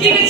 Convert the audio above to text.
You. it